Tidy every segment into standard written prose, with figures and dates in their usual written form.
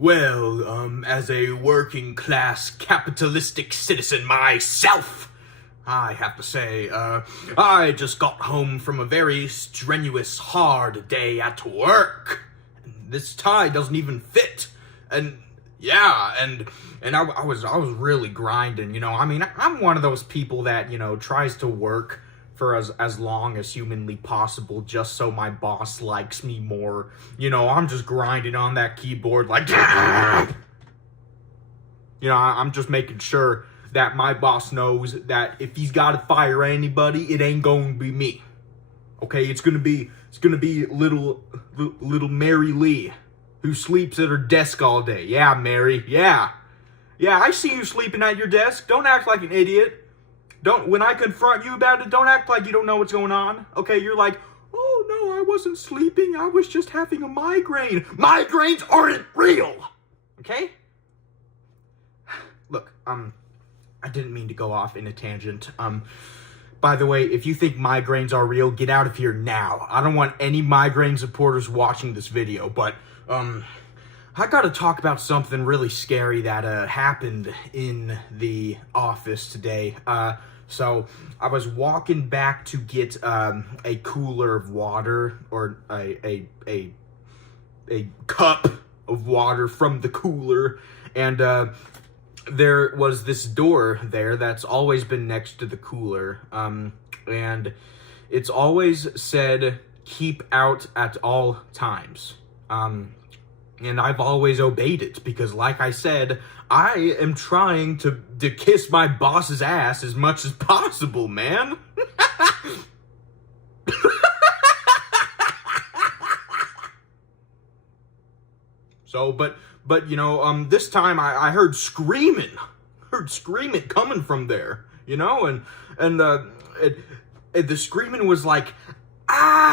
As a working class capitalistic citizen myself, I have to say, I just got home from a very strenuous, hard day at work. And this tie doesn't even fit. And yeah, and I was really grinding, you know. I mean, I'm one of those people that, you know, tries to work for as long as humanly possible just so my boss likes me more. You know, I'm just grinding on that keyboard like, you know, I'm just making sure that my boss knows that if he's got to fire anybody, it ain't going to be me. Okay, it's gonna be little Mary Lee, who sleeps at her desk all day. Yeah, Mary, yeah, I see you sleeping at your desk. Don't act like an idiot. When I confront you about it, don't act like you don't know what's going on. Okay, you're like, oh no, I wasn't sleeping. I was just having a migraine. Migraines aren't real. Okay? Look, I didn't mean to go off in a tangent. By the way, if you think migraines are real, get out of here now. I don't want any migraine supporters watching this video, but, I gotta talk about something really scary that, happened in the office today. So I was walking back to get, a cooler of water, or a cup of water from the cooler, and, there was this door there that's always been next to the cooler, and it's always said, keep out at all times. And I've always obeyed it, because like I said, I am trying to kiss my boss's ass as much as possible, man. So, but you know, this time I heard screaming coming from there, you know, and the screaming was like, ah,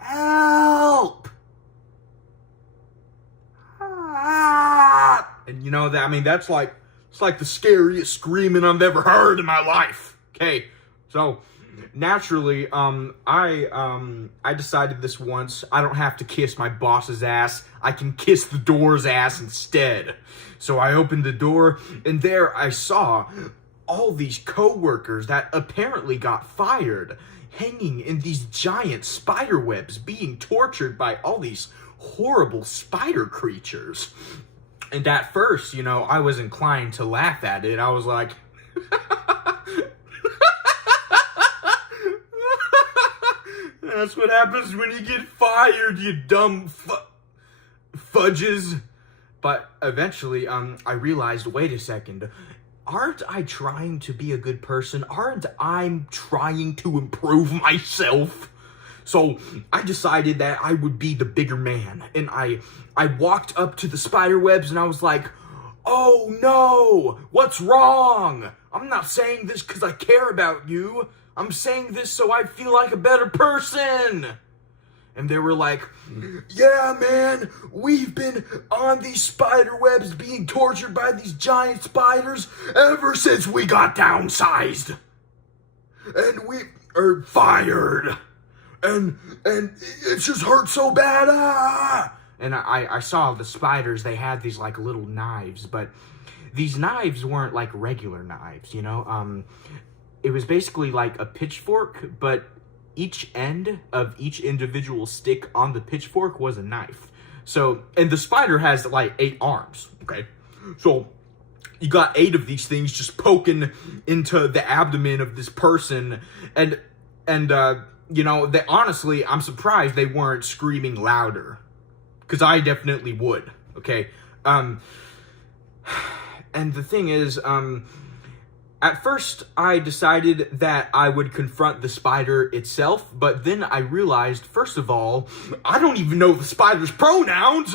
help, and you know that, I mean, it's like the scariest screaming I've ever heard in my life. Okay, so naturally, I decided this once, I don't have to kiss my boss's ass, I can kiss the door's ass instead. So I opened the door, and there I saw all these co-workers that apparently got fired, hanging in these giant spider webs, being tortured by all these horrible spider creatures. And at first, you know, I was inclined to laugh at it. I was like, that's what happens when you get fired, you dumb fudges. But eventually, I realized, wait a second, aren't I trying to be a good person? Aren't I trying to improve myself? So I decided that I would be the bigger man, and I walked up to the spider webs, and I was like, oh no, what's wrong? I'm not saying this because I care about you. I'm saying this so I feel like a better person. And they were like, yeah, man, we've been on these spider webs being tortured by these giant spiders ever since we got downsized. And we are fired. And it just hurt so bad. Ah! And I saw the spiders, they had these like little knives, but these knives weren't like regular knives, you know? It was basically like a pitchfork, but each end of each individual stick on the pitchfork was a knife. So, and the spider has like 8 arms, okay? So, you got 8 of these things just poking into the abdomen of this person, and you know, honestly, I'm surprised they weren't screaming louder, because I definitely would, okay? And the thing is, at first, I decided that I would confront the spider itself, but then I realized, first of all, I don't even know the spider's pronouns,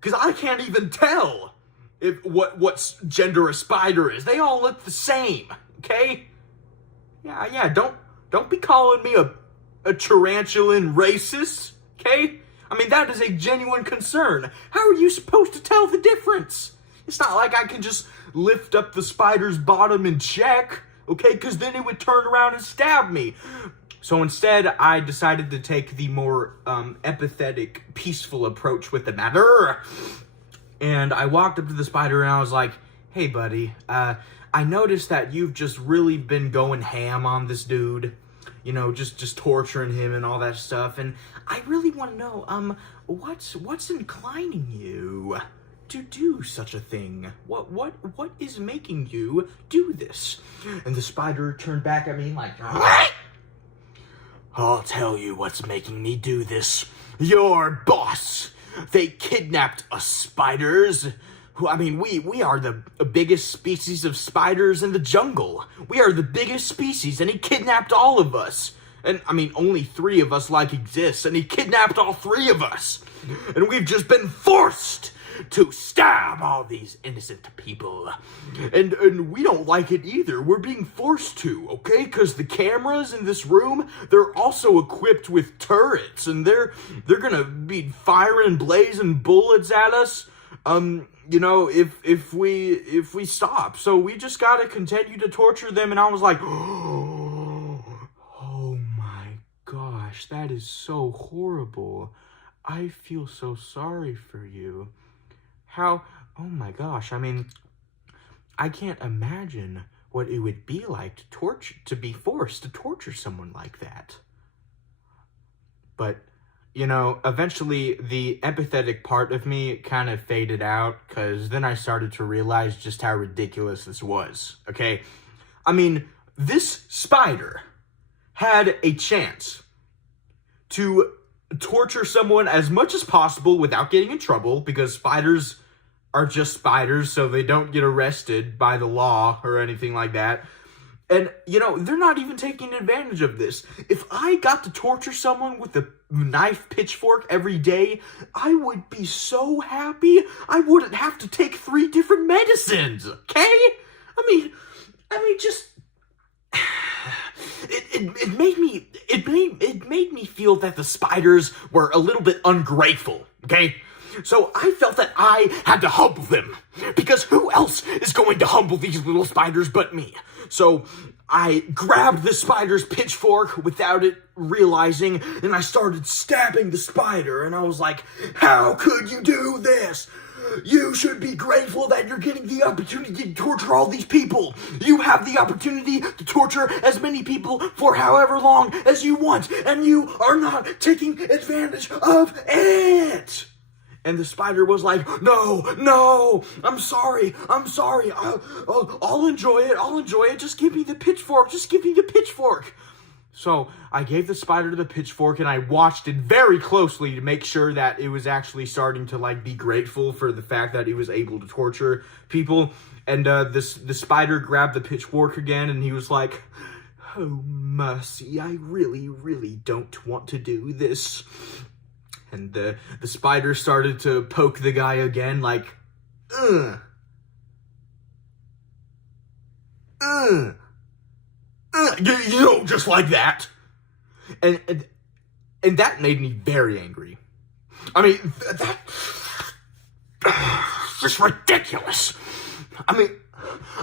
because I can't even tell what gender a spider is. They all look the same, okay? Yeah, don't be calling me a tarantulan racist, okay? I mean, that is a genuine concern. How are you supposed to tell the difference? It's not like I can just lift up the spider's bottom and check. okay? Because then it would turn around and stab me. So instead, I decided to take the more empathetic, peaceful approach with the matter. And I walked up to the spider and I was like, hey, buddy, I noticed that you've just really been going ham on this dude. You know, just torturing him and all that stuff. And I really want to know, what's inclining you to do such a thing? What is making you do this? And the spider turned back at me like, I'll tell you what's making me do this. Your boss. They kidnapped us spiders. We are the biggest species of spiders in the jungle. We are the biggest species, and he kidnapped all of us. And, only 3 of us exist, and he kidnapped all 3 of us. And we've just been forced to stab all these innocent people. And we don't like it either. We're being forced to, okay? Because the cameras in this room, they're also equipped with turrets, and they're gonna be firing blazing bullets at us, if we stop. So we just gotta continue to torture them. And I was like, oh my gosh, that is so horrible. I feel so sorry for you. Oh my gosh, I can't imagine what it would be like to be forced to torture someone like that. But, eventually the empathetic part of me kind of faded out, because then I started to realize just how ridiculous this was, okay? This spider had a chance to torture someone as much as possible without getting in trouble, because spiders are just spiders, so they don't get arrested by the law or anything like that. And, they're not even taking advantage of this. If I got to torture someone with a knife pitchfork every day, I would be so happy I wouldn't have to take 3 different medicines, okay? It made me feel that the spiders were a little bit ungrateful, okay? So I felt that I had to humble them, because who else is going to humble these little spiders but me? So I grabbed the spider's pitchfork without it realizing, and I started stabbing the spider, and I was like, how could you do this? You should be grateful that you're getting the opportunity to torture all these people. You have the opportunity to torture as many people for however long as you want, and you are not taking advantage of it. And the spider was like, no, I'm sorry, I'll enjoy it, just give me the pitchfork. So I gave the spider the pitchfork, and I watched it very closely to make sure that it was actually starting to be grateful for the fact that it was able to torture people. And the spider grabbed the pitchfork again, and he was like, oh mercy, I really, really don't want to do this. And the spider started to poke the guy again, like, just like that. And that made me very angry. That's just ridiculous.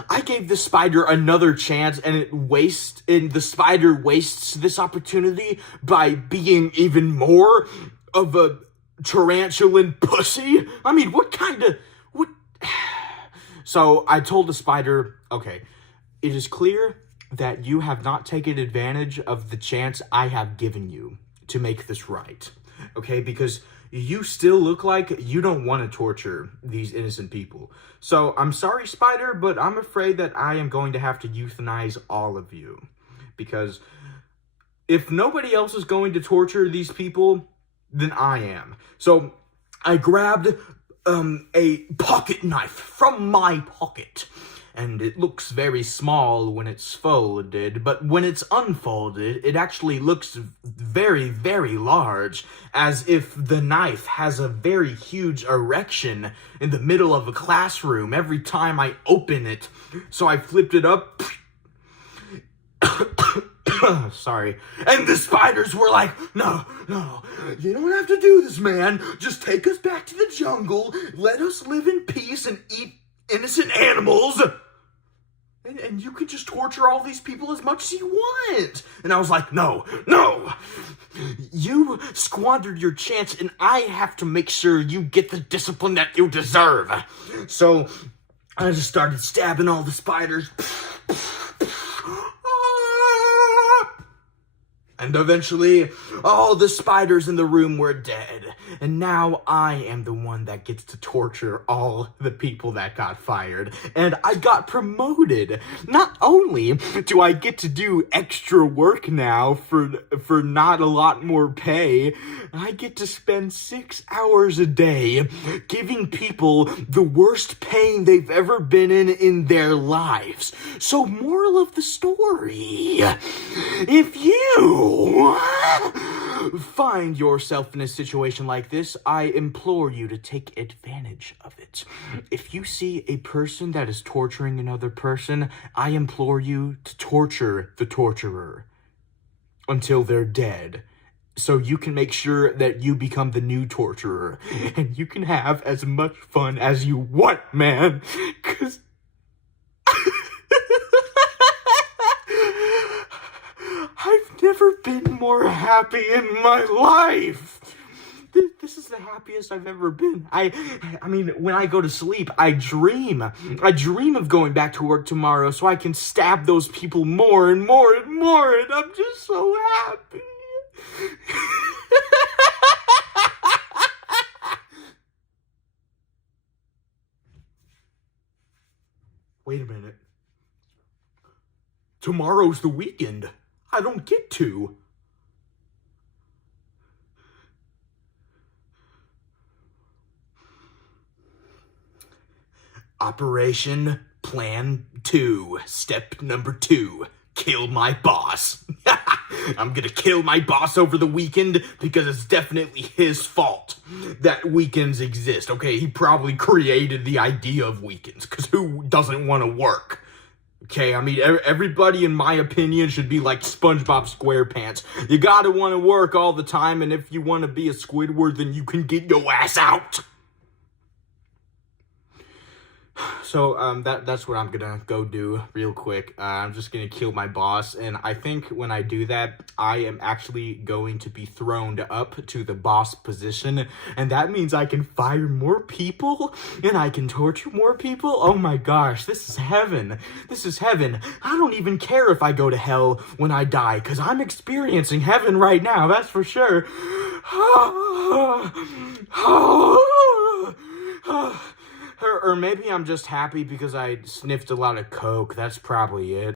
I gave the spider another chance, and the spider wastes this opportunity by being even more of a tarantulan pussy. So I told the spider, okay, it is clear that you have not taken advantage of the chance I have given you to make this right, okay? Because you still look like you don't want to torture these innocent people. So I'm sorry, spider, but I'm afraid that I am going to have to euthanize all of you. Because if nobody else is going to torture these people, then I am. So I grabbed a pocket knife from my pocket, and it looks very small when it's folded, but when it's unfolded, it actually looks very, very large, as if the knife has a very huge erection in the middle of a classroom every time I open it. So I flipped it up. Sorry. And the spiders were like, no, you don't have to do this, man. Just take us back to the jungle, let us live in peace and eat innocent animals. And you could just torture all these people as much as you want. And I was like, no, no. You squandered your chance, and I have to make sure you get the discipline that you deserve. So I just started stabbing all the spiders. And eventually, all the spiders in the room were dead. And now I am the one that gets to torture all the people that got fired. And I got promoted. Not only do I get to do extra work now for not a lot more pay, I get to spend 6 hours a day giving people the worst pain they've ever been in their lives. So, moral of the story, if you find yourself in a situation like this, I implore you to take advantage of it. If you see a person that is torturing another person, I implore you to torture the torturer until they're dead, so you can make sure that you become the new torturer, and you can have as much fun as you want, man, 'cause I've never been more happy in my life. This is the happiest I've ever been. I mean, when I go to sleep, I dream of going back to work tomorrow so I can stab those people more and more and more, and I'm just so happy. Wait a minute. Tomorrow's the weekend. I don't get to. Operation Plan 2. Step number 2. Kill my boss. I'm gonna kill my boss over the weekend because it's definitely his fault that weekends exist. Okay, he probably created the idea of weekends, because who doesn't want to work? Okay, I mean, everybody, in my opinion, should be like SpongeBob SquarePants. You gotta want to work all the time, and if you want to be a Squidward, then you can get your ass out. So, that's what I'm gonna go do real quick. I'm just gonna kill my boss, and I think when I do that, I am actually going to be thrown up to the boss position, and that means I can fire more people, and I can torture more people. Oh my gosh, this is heaven. This is heaven. I don't even care if I go to hell when I die, because I'm experiencing heaven right now, that's for sure. Or maybe I'm just happy because I sniffed a lot of coke. That's probably it.